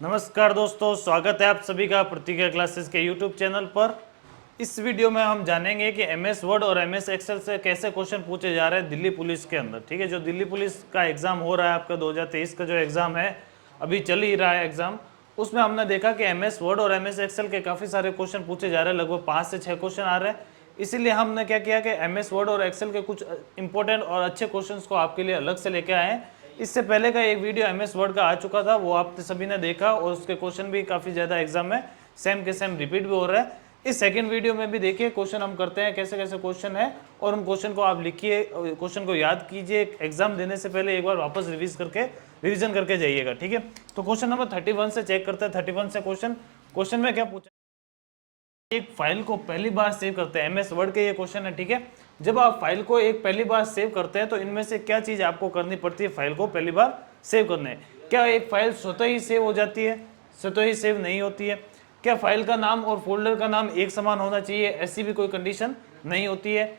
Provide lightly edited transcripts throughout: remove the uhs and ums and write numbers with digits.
नमस्कार दोस्तों, स्वागत है आप सभी का प्रतिज्ञा क्लासेस के यूट्यूब चैनल पर। इस वीडियो में हम जानेंगे कि एमएस वर्ड और एमएस एक्सेल से कैसे क्वेश्चन पूछे जा रहे हैं दिल्ली पुलिस के अंदर। ठीक है, जो दिल्ली पुलिस का एग्जाम हो रहा है आपका 2023 का जो एग्जाम है, अभी चल ही रहा है एग्जाम, उसमें हमने देखा कि एमएस वर्ड और एमएस एक्सेल के काफ़ी सारे क्वेश्चन पूछे जा रहे हैं, लगभग 5 से 6 क्वेश्चन आ रहे हैं। इसीलिए हमने क्या किया कि एमएस वर्ड और एक्सेल के कुछ इंपॉर्टेंट और अच्छे क्वेश्चंस को आपके लिए अलग से लेके आए हैं। इससे पहले का एक वीडियो एमएस वर्ड का आ चुका था, वो आप सभी ने देखा और उसके क्वेश्चन भी काफ़ी ज़्यादा एग्जाम में सेम के सेम रिपीट भी हो रहा है। इस सेकंड वीडियो में भी देखिए क्वेश्चन हम करते हैं, कैसे कैसे क्वेश्चन है, और उन क्वेश्चन को आप लिखिए, क्वेश्चन को याद कीजिए, एग्जाम देने से पहले एक बार वापस रिविजन करके जाइएगा। ठीक है, तो क्वेश्चन नंबर 31 से चेक करते हैं। 31 से क्वेश्चन में क्या पूछा, एक फाइल को पहली बार सेव करते हैं, एमएस वर्ड के ये क्वेश्चन है। ठीक है, जब आप फाइल को एक पहली बार सेव करते हैं तो इनमें से क्या चीज आपको करनी पड़ती है फाइल को पहली बार सेव करने? क्या एक फाइल स्वतः ही सेव हो जाती है? स्वतः ही सेव नहीं होती है। क्या फाइल का नाम और फोल्डर का नाम एक समान होना चाहिए? ऐसी भी कोई कंडीशन नहीं होती है।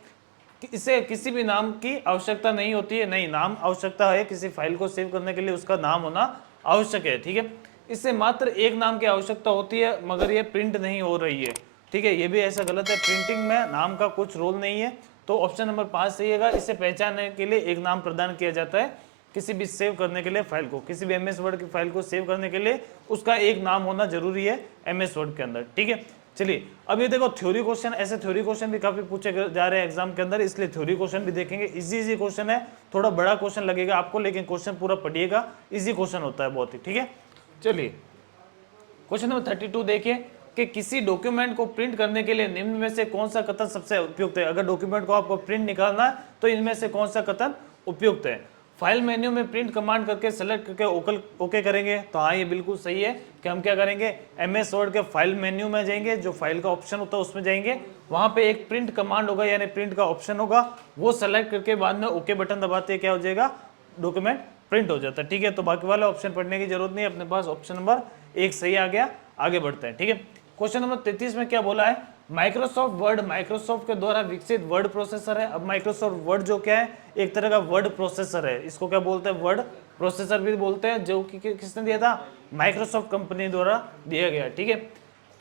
इसे किसी भी नाम की आवश्यकता नहीं होती है। नहीं, नाम आवश्यकता है, किसी फाइल को सेव करने के लिए उसका नाम होना आवश्यक है। ठीक है, इससे मात्र एक नाम की आवश्यकता होती है, मगर ये प्रिंट नहीं हो रही है। ठीक है, ये भी ऐसा गलत है, प्रिंटिंग में नाम का कुछ रोल नहीं है। तो ऑप्शन नंबर 5 सही है। इसे पहचानने के लिए एक नाम प्रदान किया जाता है। किसी भी सेव करने के लिए फाइल को, किसी भी एमएस वर्ड की फाइल को सेव करने के लिए उसका एक नाम होना जरूरी है एमएस वर्ड के अंदर। ठीक है, चलिए अब ये देखो थ्योरी क्वेश्चन, ऐसे थ्योरी क्वेश्चन भी काफी पूछे जा रहे हैं एग्जाम के अंदर, इसलिए थ्योरी क्वेश्चन भी देखेंगे। इजी क्वेश्चन है, थोड़ा बड़ा क्वेश्चन लगेगा आपको, लेकिन क्वेश्चन पूरा पढ़िएगा, इजी क्वेश्चन होता है बहुत ही। ठीक है, चलिए क्वेश्चन नंबर 32 देखिए कि किसी डॉक्यूमेंट को प्रिंट करने के लिए निम्न में से कौन सा कथन सबसे उपयुक्त है। अगर डॉक्यूमेंट को आपको प्रिंट निकालना है तो इनमें से कौन सा कथन उपयुक्त है? फाइल मेन्यू में प्रिंट कमांड करके सेलेक्ट करके ओके करेंगे, तो हाँ ये बिल्कुल सही है कि हम क्या करेंगे, एमएस वर्ड के फाइल मेन्यू में जाएंगे, जो फाइल का ऑप्शन होता है उसमें जाएंगे, वहां पे एक प्रिंट कमांड होगा यानी प्रिंट का ऑप्शन होगा, वो सेलेक्ट करके बाद में ओके बटन दबाते क्या हो जाएगा, डॉक्यूमेंट प्रिंट हो जाता है। ठीक है, तो बाकी वाले ऑप्शन पढ़ने की जरूरत नहीं है, अपने पास ऑप्शन नंबर 1 सही आ गया। आगे बढ़ते हैं। ठीक है, क्वेश्चन नंबर 33 में क्या बोला है, माइक्रोसॉफ्ट वर्ड माइक्रोसॉफ्ट के द्वारा विकसित वर्ड प्रोसेसर है। अब माइक्रोसॉफ्ट वर्ड जो क्या है, एक तरह का वर्ड प्रोसेसर है, इसको क्या बोलते हैं, वर्ड प्रोसेसर भी बोलते हैं, जो कि किसने दिया था, माइक्रोसॉफ्ट कंपनी द्वारा दिया गया। ठीक है,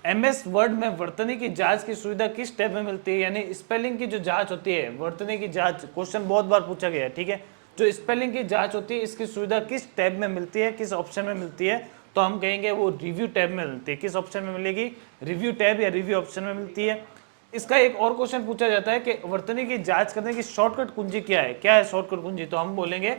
एमएस वर्ड में वर्तनी की जांच की सुविधा किस टैब में मिलती है? यानी स्पेलिंग की जो जांच होती है, वर्तनी की जांच, क्वेश्चन बहुत बार पूछा गया है। ठीक है, जो स्पेलिंग की जांच होती है इसकी सुविधा किस टैब में मिलती है, किस ऑप्शन में मिलती है? तो हम कहेंगे वो रिव्यू टैब में मिलती है। किस ऑप्शन में मिलेगी? रिव्यू टैब या रिव्यू ऑप्शन में मिलती है। इसका एक और क्वेश्चन पूछा जाता है कि वर्तनी की जांच करने की शॉर्टकट कुंजी क्या है? क्या है शॉर्टकट कुंजी? तो हम बोलेंगे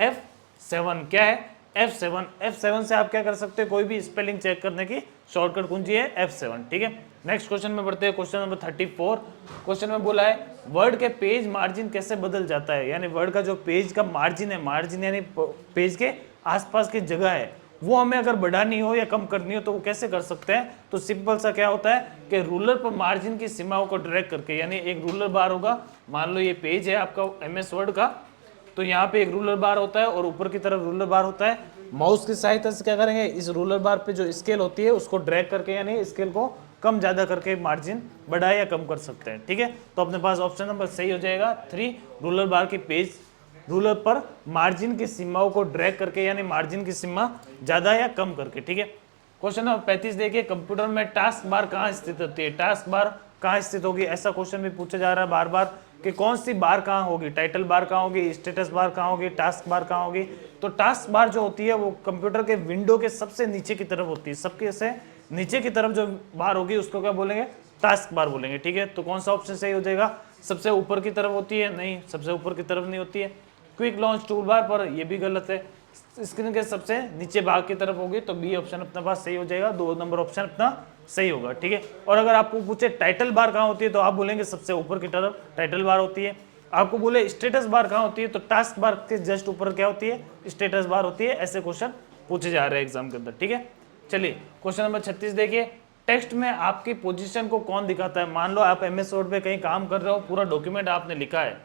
F7। क्या है? F7। F7 से आप क्या कर सकते हैं, कोई भी स्पेलिंग चेक करने की शॉर्टकट कुंजी है F7। ठीक है, नेक्स्ट क्वेश्चन में बढ़ते हैं। क्वेश्चन नंबर 34, क्वेश्चन में बोला है वर्ड के पेज मार्जिन कैसे बदल जाता है? यानी वर्ड का जो पेज का मार्जिन है, मार्जिन यानी पेज के आसपास की जगह है, वो हमें अगर बढ़ानी हो या कम करनी हो तो वो कैसे कर सकते हैं? तो सिंपल सा क्या होता है कि रूलर पर मार्जिन की सीमाओं को ड्रैग करके, यानी एक रूलर बार होगा, मान लो ये पेज है आपका एमएस वर्ड का, तो यहाँ पे एक रूलर बार होता है और ऊपर की तरफ रूलर बार होता है। माउस की सहायता से क्या करेंगे, इस रूलर बार पे जो स्केल होती है उसको ड्रैग करके, यानी स्केल को कम ज्यादा करके मार्जिन बढ़ा या कम कर सकते हैं। ठीक है, तो अपने पास ऑप्शन नंबर सही हो जाएगा 3, रूलर बार की पेज, रूलर पर मार्जिन की सीमाओं को ड्रैग करके, यानी मार्जिन की सीमा ज्यादा या कम करके। ठीक है, क्वेश्चन नंबर 35 देखिए, कंप्यूटर में टास्क बार कहाँ स्थित होती है? टास्क बार कहाँ स्थित होगी, ऐसा क्वेश्चन भी पूछा जा रहा है बार बार कि कौन सी बार कहाँ होगी, टाइटल बार कहाँ होगी, स्टेटस बार कहाँ होगी, टास्क बार कहाँ होगी? तो टास्क बार जो होती है वो कंप्यूटर के विंडो के सबसे नीचे की तरफ होती है, सबके से नीचे की तरफ जो बार होगी उसको क्या बोलेंगे, टास्क बार बोलेंगे। ठीक है, तो कौन सा ऑप्शन सही हो जाएगा, सबसे ऊपर की तरफ होती है? नहीं, सबसे ऊपर की तरफ नहीं होती है। क्विक लॉन्च टूल बार पर, ये भी गलत है, स्क्रीन के सबसे नीचे भाग की तरफ होगी, तो बी ऑप्शन अपने पास सही हो जाएगा, 2 नंबर ऑप्शन अपना सही होगा। ठीक है, और अगर आपको पूछे टाइटल बार कहाँ होती है तो आप बोलेंगे सबसे ऊपर की तरफ टाइटल बार होती है। आपको बोले स्टेटस बार कहाँ होती है तो टास्क बार के जस्ट ऊपर क्या होती है, स्टेटस बार होती है। ऐसे क्वेश्चन पूछे जा रहे हैं एग्जाम के अंदर। ठीक है, चलिए क्वेश्चन नंबर 36 देखिए, टेक्स्ट में आपकी पोजीशन को कौन दिखाता है? मान लो आप एमएस वर्ड पे कहीं काम कर रहे हो, पूरा डॉक्यूमेंट आपने लिखा है,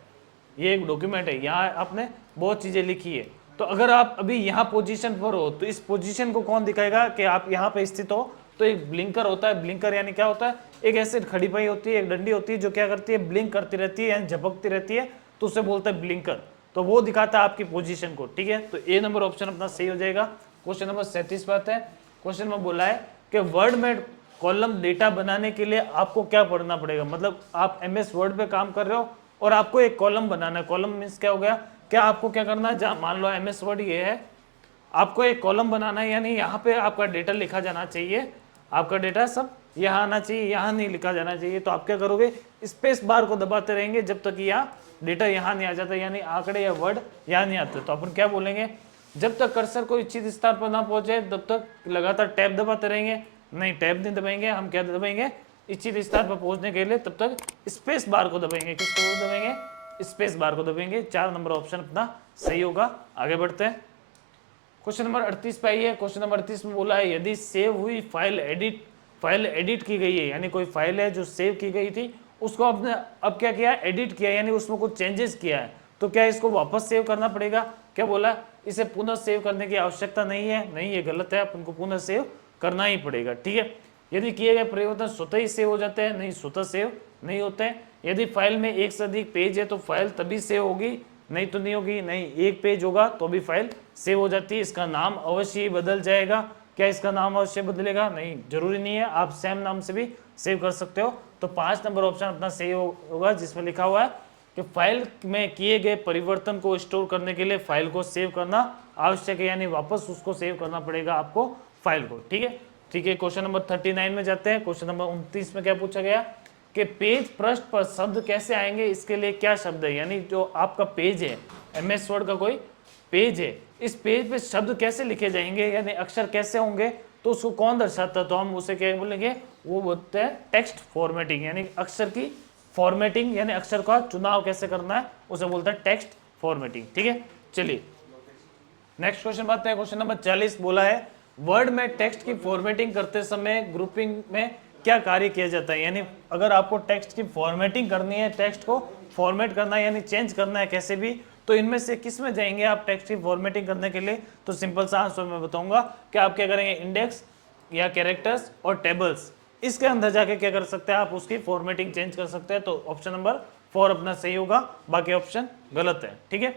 ये एक डॉक्यूमेंट है, यहाँ आपने बहुत चीजें लिखी है, तो अगर आप अभी यहाँ पोजीशन पर हो तो इस पोजीशन को कौन दिखाएगा कि आप यहाँ पे स्थित हो? तो एक ब्लिंकर होता है। ब्लिंकर यानी क्या होता है, एक ऐसे खड़ी पाई होती है, एक डंडी होती है जो क्या करती है, ब्लिंक करती रहती है, यानी झपकती रहती है, तो उसे बोलते हैं ब्लिंकर। तो वो दिखाता है आपकी पोजीशन को। ठीक है, तो ए नंबर ऑप्शन अपना सही हो जाएगा। क्वेश्चन नंबर 37 बात है, क्वेश्चन में बोला है कि वर्ड में कॉलम डेटा बनाने के लिए आपको क्या पढ़ना पड़ेगा, मतलब आप एमएस वर्ड पे काम कर रहे हो और आपको एक कॉलम बनाना है। कॉलम मीन्स क्या हो गया, क्या आपको क्या करना है, जहाँ मान लो एमएस वर्ड ये है, आपको एक कॉलम बनाना है, यानी यहाँ पे आपका डेटा लिखा जाना चाहिए, आपका डेटा सब यहाँ आना चाहिए, यहाँ नहीं लिखा जाना चाहिए। तो आप क्या करोगे, स्पेस बार को दबाते रहेंगे जब तक यहाँ डेटा यहाँ नहीं आ जाता, यानी आंकड़े या वर्ड यहाँ नहीं आते। तो अपन क्या बोलेंगे, जब तक कर्सर कोई इच्छित स्थान पर ना पहुंचे तब तक लगातार टैब दबाते रहेंगे, नहीं टैब नहीं दबाएंगे, हम क्या दबाएंगे, इच्छित स्थान पर पहुंचने के लिए तब तक स्पेस बार को दबाएंगे। किसको दबाएंगे, स्पेस बार को दबाएंगे। 4 नंबर ऑप्शन अपना सही होगा। आगे बढ़ते हैं, क्वेश्चन नंबर 38 पे आइए। क्वेश्चन नंबर 38 में बोला है यदि सेव हुई फाइल एडिट की गई है, यानी कोई फाइल है जो सेव की गई थी, उसको आपने अब क्या किया, एडिट किया, यानी उसमें कुछ चेंजेस किया है, तो क्या इसको वापस सेव करना पड़ेगा। क्या बोला, इसे पुनः सेव करने की आवश्यकता नहीं है, नहीं ये गलत है, अपन को पुनः सेव करना ही पड़ेगा। ठीक है, यदि किए गए परिवर्तन स्वतः ही सेव हो जाते हैं, नहीं स्वतः सेव नहीं होते हैं। यदि फाइल में एक से अधिक पेज है तो फाइल तभी सेव होगी, नहीं तो नहीं होगी, नहीं एक पेज होगा तो भी फाइल सेव हो जाती है। इसका नाम अवश्य ही बदल जाएगा, क्या इसका नाम अवश्य बदलेगा, नहीं जरूरी नहीं है, आप सेम नाम से भी सेव कर सकते हो। तो 5 नंबर ऑप्शन अपना सही होगा, जिसमें लिखा हुआ है कि फाइल में किए गए परिवर्तन को स्टोर करने के लिए फाइल को सेव करना आवश्यक है, यानी वापस उसको सेव करना पड़ेगा आपको फाइल को। ठीक है, ठीक है। क्वेश्चन नंबर 39 में जाते हैं। क्वेश्चन नंबर 29 में क्या पूछा गया कि पेज पृष्ठ पर शब्द कैसे आएंगे, इसके लिए क्या शब्द है, यानी जो आपका पेज है, एमएस वर्ड का कोई पेज है, इस पेज पे शब्द कैसे लिखे जाएंगे, यानी अक्षर कैसे होंगे, तो उसको कौन दर्शाता है, तो हम उसे क्या बोलेंगे, वो बोलते हैं टेक्स्ट फॉर्मेटिंग, यानी अक्षर की फॉर्मेटिंग, यानी अक्षर का चुनाव कैसे करना है उसे बोलते हैं टेक्स्ट फॉर्मेटिंग। ठीक है, चलिए नेक्स्ट क्वेश्चन बात है। क्वेश्चन नंबर 40 बोला है वर्ड में टेक्स्ट की फॉर्मेटिंग करते समय ग्रुपिंग में क्या कार्य किया जाता है, यानी अगर आपको टेक्स्ट की फॉर्मेटिंग करनी है, टेक्स्ट को फॉर्मेट करना है, यानी चेंज करना है कैसे भी, तो इनमें से किस में जाएंगे आप टेक्स्ट की फॉर्मेटिंग करने के लिए, तो सिंपल सा आंसर मैं बताऊंगा कि आप क्या करेंगे, इंडेक्स या कैरेक्टर्स और टेबल्स, इसके अंदर जाके क्या कर सकते हैं आप, उसकी फॉर्मेटिंग चेंज कर सकते हैं। तो ऑप्शन नंबर 4 अपना सही होगा, बाकी ऑप्शन गलत है। ठीक है,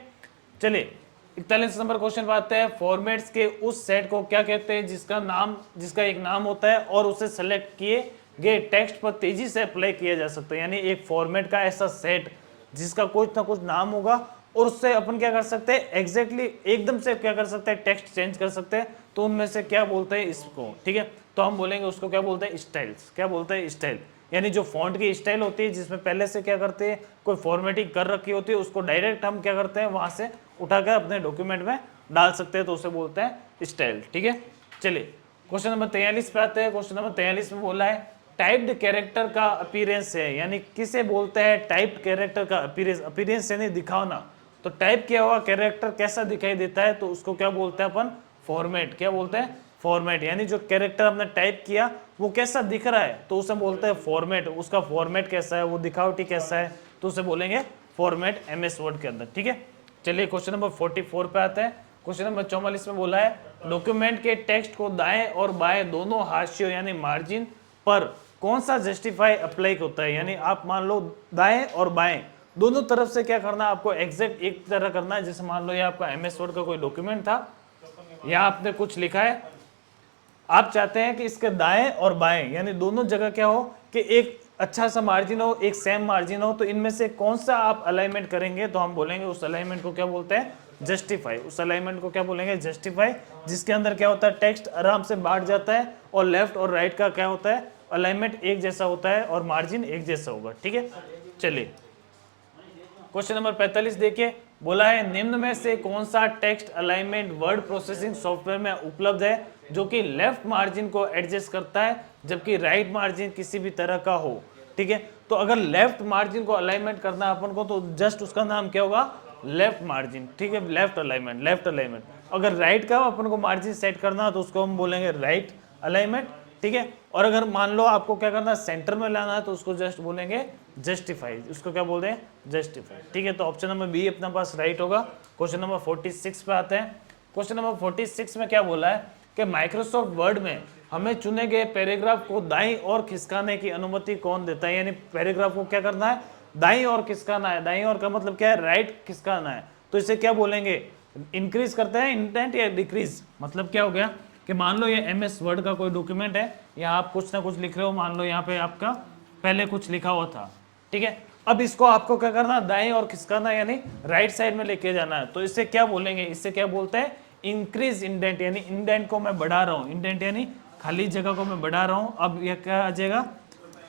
चलिए 41 नंबर क्वेश्चन पर आते हैं। फॉर्मेट्स के उस सेट को क्या कहते हैं जिसका एक नाम होता है और उसे सेलेक्ट किए गए टेक्स्ट पर तेजी से अप्लाई किया जा सकता है, यानी एक फॉर्मेट का ऐसा सेट जिसका कुछ ना कुछ नाम होगा और उससे अपन क्या कर सकते हैं, एग्जैक्टली एकदम से क्या कर सकते हैं, टेक्स्ट चेंज कर सकते हैं। तो उनमें से क्या बोलते हैं इसको, ठीक है, तो हम बोलेंगे उसको क्या बोलते हैं, स्टाइल्स। क्या बोलते हैं, स्टाइल, यानी जो फॉन्ट की स्टाइल होती है जिसमें पहले से क्या करते हैं, कोई फॉर्मेटिंग कर रखी होती है, उसको डायरेक्ट हम क्या करते हैं, वहां से उठाकर अपने डॉक्यूमेंट में डाल सकते हैं, तो उसे बोलते हैं स्टाइल। ठीक है, चलिए क्वेश्चन नंबर 43 पे आते हैं। क्वेश्चन नंबर 43 में बोला है टाइप्ड कैरेक्टर का अपीयरेंस है, यानी किसे बोलते हैं टाइप्ड कैरेक्टर का अपीयरेंस, अपीयरेंस यानी दिखाना, तो टाइप किया हुआ कैरेक्टर कैसा दिखाई देता है, तो उसको क्या बोलते हैं अपन, फॉर्मेट। क्या बोलते हैं, फॉर्मेट, यानी जो कैरेक्टर हमने टाइप किया वो कैसा दिख रहा है तो उसे बोलते हैं फॉर्मेट, उसका फॉर्मेट कैसा है, वो दिखावटी कैसा है, तो उसे बोलेंगे फॉर्मेट एमएस वर्ड के अंदर। ठीक है, चलिए क्वेश्चन नंबर 44 पे आते हैं। क्वेश्चन नंबर 44 में बोला है डॉक्यूमेंट के टेक्स्ट को दाएं और बाएं दोनों हाशियों यानी मार्जिन पर कौन सा जस्टिफाई अप्लाई होता है, यानी आप मान लो दाएं और बाएं दोनों तरफ से क्या करना है आपको, एग्जैक्ट एक तरह करना है। जैसे मान लो ये आपका एमएस वर्ड का कोई डॉक्यूमेंट था, यहाँ आपने कुछ लिखा है, आप चाहते हैं कि इसके दाएं और बाएं यानी दोनों जगह क्या हो कि एक अच्छा सा मार्जिन हो, एक सेम मार्जिन हो, तो इनमें से कौन सा आप अलाइनमेंट करेंगे, तो हम बोलेंगे उस अलाइनमेंट को क्या बोलते हैं, जस्टिफाई। उस अलाइनमेंट को क्या बोलेंगे, जस्टिफाई, जिसके अंदर क्या होता है, टेक्स्ट आराम से बांट जाता है और लेफ्ट और राइट का क्या होता है, अलाइनमेंट एक जैसा होता है और मार्जिन एक जैसा होगा। ठीक है, चलिए क्वेश्चन नंबर 45 देखिए, बोला है निम्न में से कौन सा text alignment word processing software में उपलब्ध है जो कि लेफ्ट मार्जिन को एडजस्ट करता है जबकि राइट मार्जिन किसी भी तरह का हो। ठीक है, तो अगर लेफ्ट मार्जिन को अलाइनमेंट करना है अपन को तो जस्ट उसका नाम क्या होगा, लेफ्ट मार्जिन। ठीक है, लेफ्ट अलाइनमेंट, लेफ्ट अलाइनमेंट। अगर राइट का अपन को मार्जिन सेट करना है तो उसको हम बोलेंगे राइट अलाइनमेंट। ठीक है, और अगर मान लो आपको क्या करना है, सेंटर में लाना है तो उसको जस्ट बोलेंगे जस्टिफाई, उसको क्या बोलते हैं, जस्टिफाई। ठीक है, तो ऑप्शन नंबर बी अपने पास राइट होगा। क्वेश्चन नंबर 46 पे आते हैं। क्वेश्चन नंबर 46 में क्या बोला है कि माइक्रोसॉफ्ट वर्ड में हमें चुने गए पैराग्राफ को दाईं ओर खिसकाने की अनुमति कौन देता है, यानी पैराग्राफ को क्या करना है, दाईं ओर खिसकाना है। दाईं ओर का मतलब क्या है, राइट खिसकाना है, तो इसे क्या बोलेंगे, इंक्रीज करते हैं इंटेंट या डिक्रीज, मतलब क्या हो गया, कि मान लो ये MS वर्ड का कोई डॉक्यूमेंट है, या आप कुछ ना कुछ लिख रहे हो, मान लो यहाँ पे आपका पहले कुछ लिखा हुआ था, ठीक है। अब इसको आपको क्या करना, दाएं और किस करना, यानी राइट साइड में लेके जाना है। तो इससे क्या बोलेंगे, इससे क्या बोलते हैं, इंक्रीज इंडेंट, यानी इंडेंट को मैं बढ़ा रहा हूँ, इंडेंट यानी खाली जगह को मैं बढ़ा रहा हूँ। अब यह क्या आ जाएगा,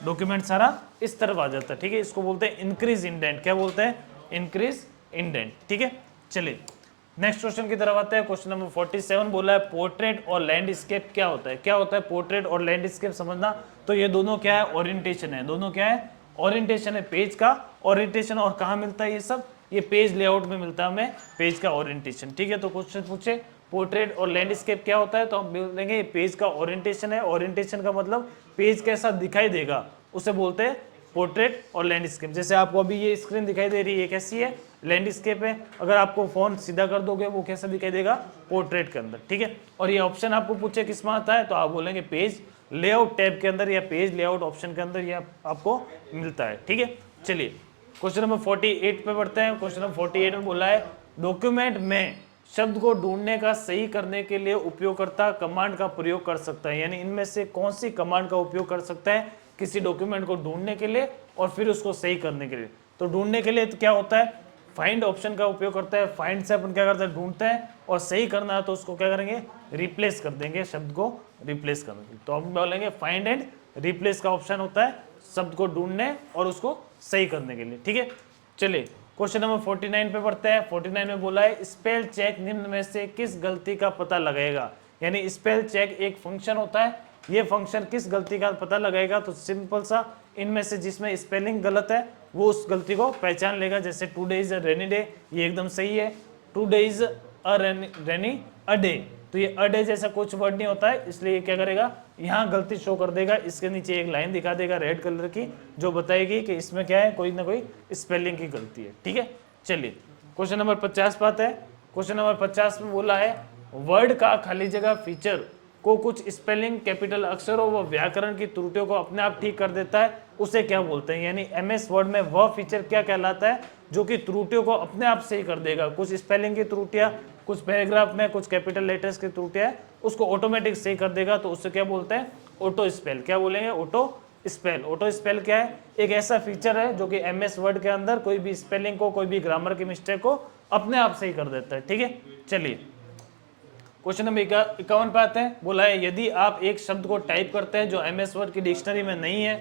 डॉक्यूमेंट सारा इस तरफ आ जाता है, ठीक है। इसको बोलते हैं इंक्रीज इंडेंट, क्या बोलते हैं, इंक्रीज इंडेंट, ठीक है। चलिए नेक्स्ट क्वेश्चन की तरफ आते हैं। क्वेश्चन नंबर 47 बोला है पोर्ट्रेट और लैंडस्केप क्या होता है। क्या होता है पोर्ट्रेट और लैंडस्केप समझना, तो ये दोनों क्या है, ओरिएंटेशन है, दोनों क्या है, ओरिएंटेशन है, पेज का ओरिएंटेशन। और कहाँ मिलता है ये सब, ये पेज लेआउट में मिलता है हमें पेज का ओरिएंटेशन, ठीक है। तो क्वेश्चन पूछे पोर्ट्रेट और लैंडस्केप क्या होता है, तो हम बोलेंगे पेज का ओरिएंटेशन है। ओरिएंटेशन का मतलब पेज कैसा दिखाई देगा, उसे बोलते हैं पोर्ट्रेट और लैंडस्केप। जैसे आपको अभी ये स्क्रीन दिखाई दे रही है, ये कैसी है, लैंडस्केप है। अगर आपको फोन सीधा कर दोगे वो कैसा दिखाई देगा, पोर्ट्रेट के अंदर, ठीक है। और ये ऑप्शन आपको पूछे किस में आता है, तो आप बोलेंगे पेज लेआउट टैब के अंदर या पेज लेआउट ऑप्शन के अंदर ये आपको मिलता है, ठीक है। चलिए क्वेश्चन नंबर 48 पे बढ़ते हैं। क्वेश्चन नंबर 48 में बोला है डॉक्यूमेंट में शब्द को ढूंढने का सही करने के लिए उपयोगकर्ता कमांड का प्रयोग कर सकता है, यानी इनमें से कौन सी कमांड का उपयोग कर सकता है किसी डॉक्यूमेंट को ढूंढने के लिए और फिर उसको सही करने के लिए। तो ढूंढने के लिए तो क्या होता है, फाइंड ऑप्शन का उपयोग करता है। फाइंड से अपन क्या करते हैं, ढूंढते हैं, और सही करना है तो उसको क्या करेंगे, रिप्लेस कर देंगे, शब्द को रिप्लेस कर देंगे। तो हम बोलेंगे फाइंड एंड रिप्लेस का ऑप्शन होता है शब्द को ढूंढने और उसको सही करने के लिए, ठीक है। चलिए क्वेश्चन नंबर 49 पे पढ़ते हैं। 49 में बोला है स्पेल चेक निम्न में से किस गलती का पता लगाएगा, यानी स्पेल चेक एक फंक्शन होता है, ये फंक्शन किस गलती का पता लगाएगा। तो सिंपल सा, इनमें से जिसमें स्पेलिंग गलत है वो उस गलती को पहचान लेगा। जैसे today is a rainy day, ये एकदम सही है। Today is a rainy a day, तो ये अ डे जैसा कुछ वर्ड नहीं होता है, इसलिए ये क्या करेगा, यहाँ गलती शो कर देगा। इसके नीचे एक लाइन दिखा देगा रेड कलर की, जो बताएगी कि इसमें क्या है, कोई ना कोई स्पेलिंग की गलती है, ठीक है। चलिए क्वेश्चन नंबर 50 पे आते हैं। क्वेश्चन नंबर 50 में बोला है वर्ड का खाली जगह फीचर को कुछ स्पेलिंग, कैपिटल अक्षरों व व्याकरण की त्रुटियों को अपने आप ठीक कर देता है, उसे क्या बोलते हैं। यानी MS वर्ड में वह फीचर क्या कहलाता है जो कि त्रुटियों को अपने आप सही कर देगा। कुछ स्पेलिंग की त्रुटियां, कुछ पैराग्राफ में कुछ कैपिटल लेटर्स की त्रुटियां, उसको ऑटोमेटिक सही कर देगा, तो उससे क्या बोलते हैं, ऑटो स्पेल। क्या बोलेंगे, ऑटो स्पेल। ऑटो स्पेल क्या है, एक ऐसा फीचर है जो कि MS वर्ड के अंदर कोई भी स्पेलिंग को, कोई भी ग्रामर की मिस्टेक को अपने आप सही कर देता है, ठीक है। चलिए क्वेश्चन नंबर 51 पे आते हैं। बोला है यदि आप एक शब्द को टाइप करते हैं जो MS वर्ड की डिक्शनरी में नहीं है,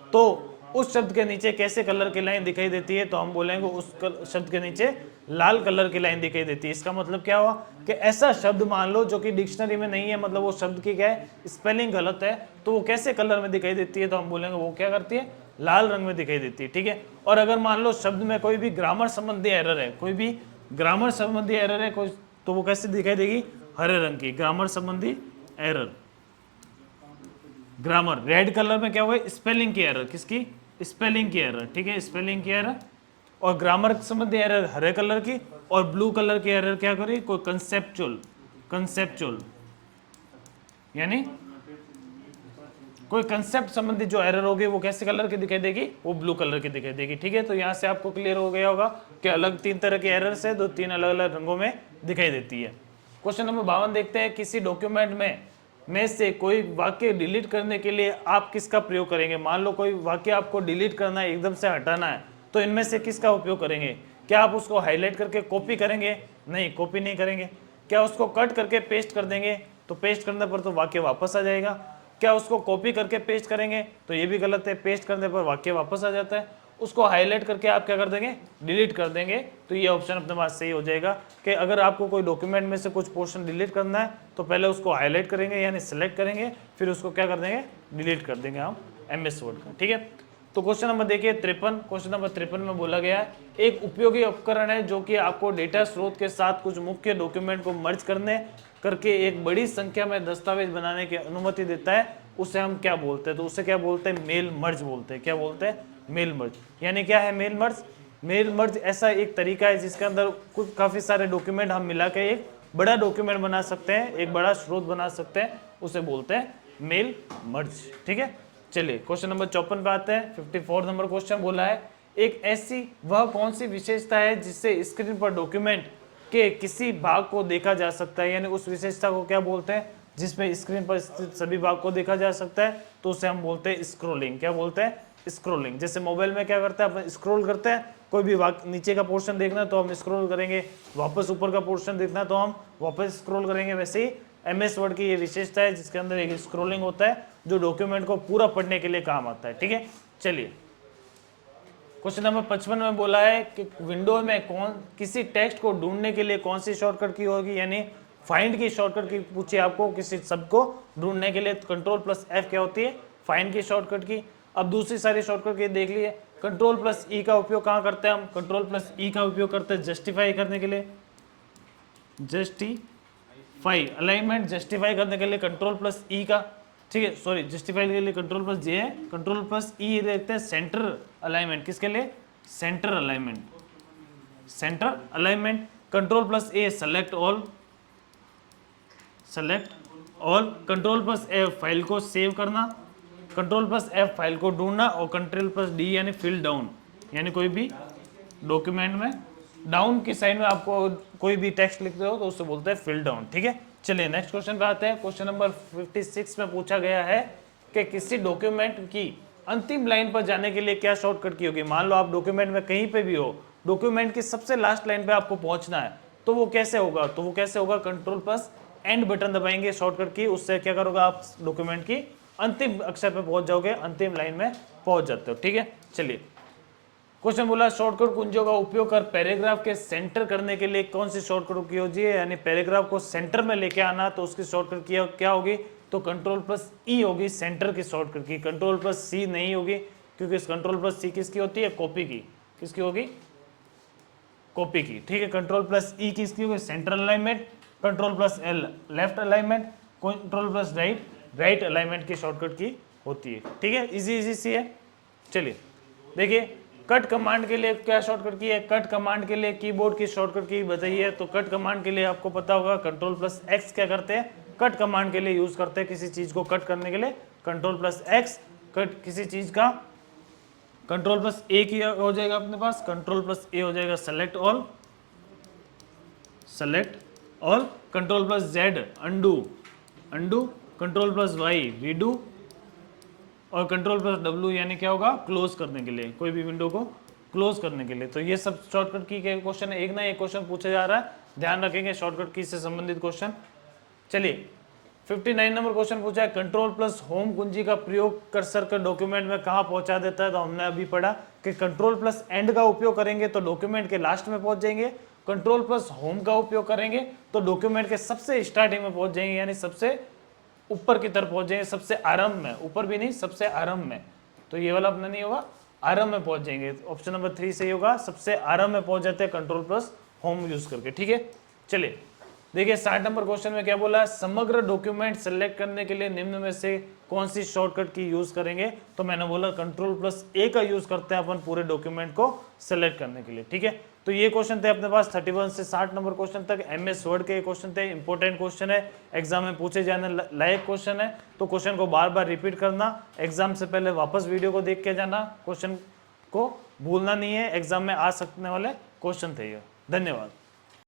तो उस शब्द के नीचे कैसे कलर की लाइन दिखाई देती है, तो हम बोलेंगे उस शब्द के नीचे लाल कलर की लाइन दिखाई देती है। इसका मतलब क्या हुआ कि ऐसा शब्द मान लो जो कि डिक्शनरी में नहीं है, मतलब वो शब्द की क्या है, स्पेलिंग गलत है, तो वो कैसे कलर में दिखाई देती है, तो हम बोलेंगे वो क्या करती है, लाल रंग में दिखाई देती है, ठीक है। और अगर मान लो शब्द में कोई भी ग्रामर संबंधी एरर है, कोई भी ग्रामर संबंधी एरर है कोई, तो वो कैसे दिखाई देगी, हरे रंग की। ग्रामर संबंधी एरर, ग्रामर रेड कलर में क्या हुआ, स्पेलिंग की एरर, किसकी, स्पेलिंग की एरर, ठीक है, स्पेलिंग की एरर। और ग्रामर संबंधी एरर हरे कलर की, और ब्लू कलर की एरर क्या करी, कोई कंसेप्चुअल, कंसेप्चुअल यानी कोई कंसेप्ट संबंधी जो एरर होगी वो कैसे कलर की दिखाई देगी, वो ब्लू कलर की दिखाई देगी, ठीक है। तो यहाँ से आपको क्लियर हो गया होगा कि अलग 3 तरह के एरर्स है, 3 अलग अलग रंगों में दिखाई देती है। क्वेश्चन नंबर 52 देखते हैं। किसी डॉक्यूमेंट में से कोई वाक्य डिलीट करने के लिए आप किसका प्रयोग करेंगे। मान लो कोई वाक्य आपको डिलीट करना है, एकदम से हटाना है, तो इनमें से किसका उपयोग करेंगे। क्या आप उसको हाईलाइट करके कॉपी करेंगे, नहीं कॉपी नहीं करेंगे। क्या उसको कट करके पेस्ट कर देंगे, तो पेस्ट करने पर तो वाक्य वापस आ जाएगा। क्या उसको कॉपी करके पेस्ट करेंगे, तो ये भी गलत है, पेस्ट करने पर वाक्य वापस आ जाता है। उसको हाईलाइट करके आप क्या कर देंगे, डिलीट कर देंगे, तो ये ऑप्शन अपने पास सही हो जाएगा कि अगर आपको कोई डॉक्यूमेंट में से कुछ पोर्शन डिलीट करना है तो पहले उसको हाईलाइट करेंगे यानी सिलेक्ट करेंगे, फिर उसको क्या कर देंगे, डिलीट कर देंगे हम MS वर्ड का, ठीक है। तो क्वेश्चन नंबर देखिए 53। क्वेश्चन नंबर 53 में बोला गया है एक उपयोगी उपकरण है जो कि आपको डेटा स्रोत के साथ कुछ मुख्य डॉक्यूमेंट को मर्ज करके एक बड़ी संख्या में दस्तावेज बनाने की अनुमति देता है, उसे हम क्या बोलते हैं, तो उसे क्या बोलते हैं, मेल मर्ज बोलते हैं। क्या बोलते हैं, मेल मर्ज। यानी क्या है मेल मर्ज, मेल मर्ज ऐसा एक तरीका है जिसके अंदर कुछ काफी सारे डॉक्यूमेंट हम मिला के एक बड़ा डॉक्यूमेंट बना सकते हैं, एक बड़ा स्रोत बना सकते हैं, उसे बोलते हैं मेल मर्ज, ठीक है। चलिए क्वेश्चन नंबर 54 पे आते हैं। 54 नंबर क्वेश्चन बोला है एक ऐसी वह कौन सी विशेषता है जिससे स्क्रीन पर डॉक्यूमेंट के किसी भाग को देखा जा सकता है, यानी उस विशेषता को क्या बोलते हैं, जिसपे स्क्रीन पर स्थित सभी भाग को देखा जा सकता है, तो उसे हम बोलते हैं स्क्रोलिंग। क्या बोलते हैं? स्क्रोलिंग। जैसे मोबाइल में क्या करते हैं, अपन स्क्रॉल करते हैं, कोई भी भाग नीचे का पोर्शन देखना है तो हम स्क्रॉल करेंगे, वापस ऊपर का पोर्शन देखना है तो हम वापस स्क्रॉल करेंगे। वैसे ही एमएस वर्ड की ये विशेषता है जिसके अंदर एक स्क्रोलिंग होता है जो डॉक्यूमेंट को पूरा पढ़ने के लिए काम आता है। ठीक है, चलिए क्वेश्चन नंबर 55 में बोला है कि विंडो में किसी टेक्स्ट को ढूंढने के लिए कौन सी शॉर्टकट की होगी, यानी फाइंड की शॉर्टकट की पूछी आपको किसी शब्द को ढूंढने के लिए। Ctrl+F क्या होती है? फाइंड की शॉर्टकट की। अब दूसरी सारी शॉर्टकट की देख लिए। Ctrl+E का उपयोग कहाँ करते हैं हम? Ctrl+E का उपयोग करते हैं जस्टिफाई करने के लिए, जस्टिफाई अलाइनमेंट जस्टिफाई करने के लिए Ctrl+E का, ठीक है, सॉरी जस्टिफाई के लिए Ctrl+J है, Ctrl+E देखते हैं सेंटर अलाइनमेंट, किसके लिए? Centre alignment, centre alignment. Ctrl+A select all, select all. Ctrl+F file को सेव करना, Ctrl+F फाइल को ढूंढना, और Ctrl+D यानी फिल डाउन, यानी कोई भी डॉक्यूमेंट में डाउन की साइड में आपको कोई भी टेक्स्ट लिखते हो तो उससे बोलते हैं फिल डाउन। ठीक है, चलिए नेक्स्ट क्वेश्चन पे आते हैं। क्वेश्चन नंबर 56 में पूछा गया है कि किसी डॉक्यूमेंट की अंतिम लाइन पर जाने के लिए क्या शॉर्टकट की होगी। मान लो आप डॉक्यूमेंट में कहीं पे भी हो, डॉक्यूमेंट की सबसे लास्ट लाइन पे आपको पहुंचना है, तो वो कैसे होगा? Ctrl+N बटन दबाएंगे शॉर्टकट की, उससे क्या करोगे आप? डॉक्यूमेंट की अंतिम अक्षर पे पहुंच जाओगे, अंतिम लाइन में पहुंच जाते हो। ठीक है, चलिए क्वेश्चन बोला शॉर्टकट कुंजों का उपयोग कर पैराग्राफ के सेंटर करने के लिए कौन सी शॉर्टकट की होगी, यानी पैराग्राफ को सेंटर में लेके आना, तो उसकी शॉर्टकट क्या होगी? तो Ctrl+E होगी सेंटर की शॉर्टकट की। Ctrl+C नहीं होगी, क्योंकि इस Ctrl+C किसकी होती है? कॉपी की। किसकी होगी? कॉपी की। ठीक है, Ctrl+E किसकी होगी? Centre alignment. Ctrl+L left alignment. Ctrl+राइट राइट अलाइनमेंट की शॉर्टकट की होती है। ठीक है, इजी सी है। चलिए देखिए, कट कमांड के लिए क्या शॉर्टकट की है? कट कमांड के लिए कीबोर्ड की शॉर्टकट की बताइए। तो कट कमांड के लिए आपको पता होगा Ctrl+X क्या करते हैं? कट कमांड के लिए यूज करते हैं, किसी चीज को कट करने के लिए Ctrl+X। कट किसी चीज का Ctrl+A की हो जाएगा अपने पास, Ctrl+A हो जाएगा select all, select all. Ctrl+Z undo, undo. Ctrl+Y redo, और Ctrl+W यानी क्या होगा? क्लोज करने के लिए, कोई भी विंडो को क्लोज करने के लिए। तो ये सब शॉर्टकट की के क्वेश्चन है, एक ना एक क्वेश्चन पूछा जा रहा है, ध्यान रखेंगे शॉर्टकट की से संबंधित क्वेश्चन। चलिए 59 नंबर क्वेश्चन पूछा है Ctrl+Home कुंजी का प्रयोग कर्सर का डॉक्यूमेंट में कहाँ पहुंचा देता है। तो हमने अभी पढ़ा कि Ctrl+End का उपयोग करेंगे तो डॉक्यूमेंट के लास्ट में पहुंच जाएंगे, Ctrl+Home का उपयोग करेंगे तो डॉक्यूमेंट के सबसे स्टार्टिंग में पहुंच जाएंगे, यानी सबसे ऊपर की तरफ पहुंच जाएंगे, सबसे आरंभ में, ऊपर भी नहीं, सबसे आरंभ में। तो ये वाला अपना नहीं होगा, आरंभ में पहुंच जाएंगे। ऑप्शन नंबर 3 सही होगा, सबसे आरंभ में पहुंच जाते हैं Ctrl+Home यूज करके। ठीक है, चलिए देखिए 60 नंबर क्वेश्चन में क्या बोला है? समग्र डॉक्यूमेंट सेलेक्ट करने के लिए निम्न में से कौन सी शॉर्टकट की यूज करेंगे? तो मैंने बोला Ctrl+A का यूज करते हैं अपन पूरे डॉक्यूमेंट को सेलेक्ट करने के लिए। ठीक है, तो ये क्वेश्चन थे अपने पास 31 से 60 नंबर क्वेश्चन तक एमएस वर्ड के क्वेश्चन थे, इंपॉर्टेंट क्वेश्चन है, एग्जाम में पूछे जाने लायक क्वेश्चन है। तो क्वेश्चन को बार बार रिपीट करना, एग्जाम से पहले वापस वीडियो को देख के जाना, क्वेश्चन को भूलना नहीं है, एग्जाम में आ सकने वाले क्वेश्चन थे ये। धन्यवाद।